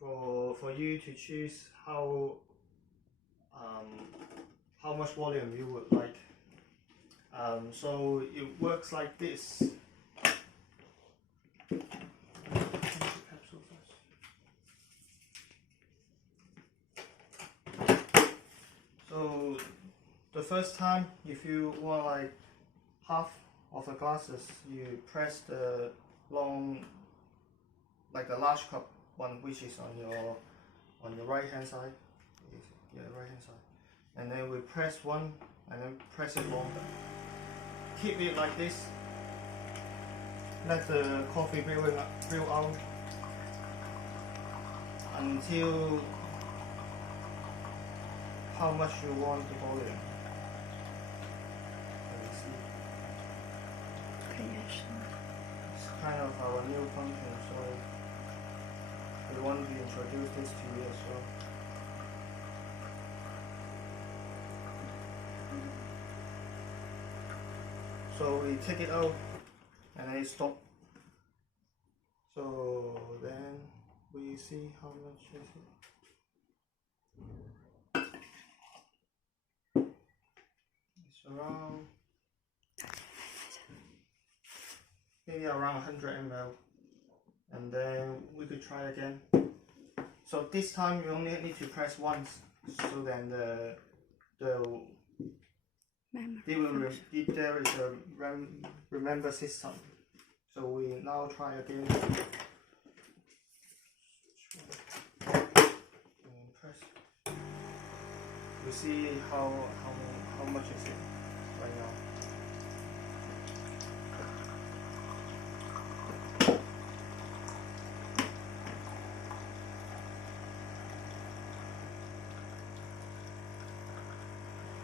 for you to choose how much volume you would like. So it works like this. So the first time, if you want like half of the glasses, you press the long, like the large cup one, which is on your right hand side. Yeah, right hand side. And then we press one, and then press it longer. Keep it like this. Let the coffee brew out until how much you want the volume. It's kind of our new function, so we want to introduce this to you as well. So we take it out and then it stop. So then we see how much is it. It's around maybe around 100 ml, and then we could try again. So this time you only need to press once, so then there is a remember system. So we now try again. And press. We see how much is it right now.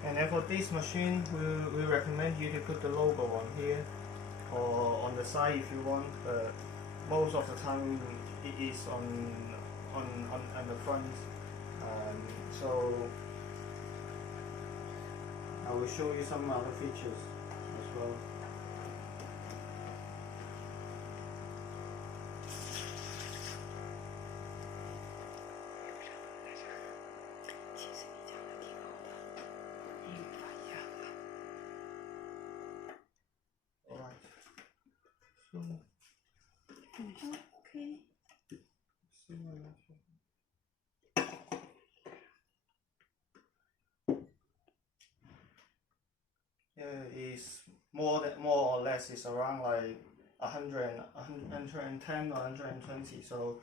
And then for this machine, we recommend you to put the logo on here or on the side if you want, but most of the time it is on the front. So I will show you some other features as well. Okay. Yeah, it's more or less it's around like 110 or 120. So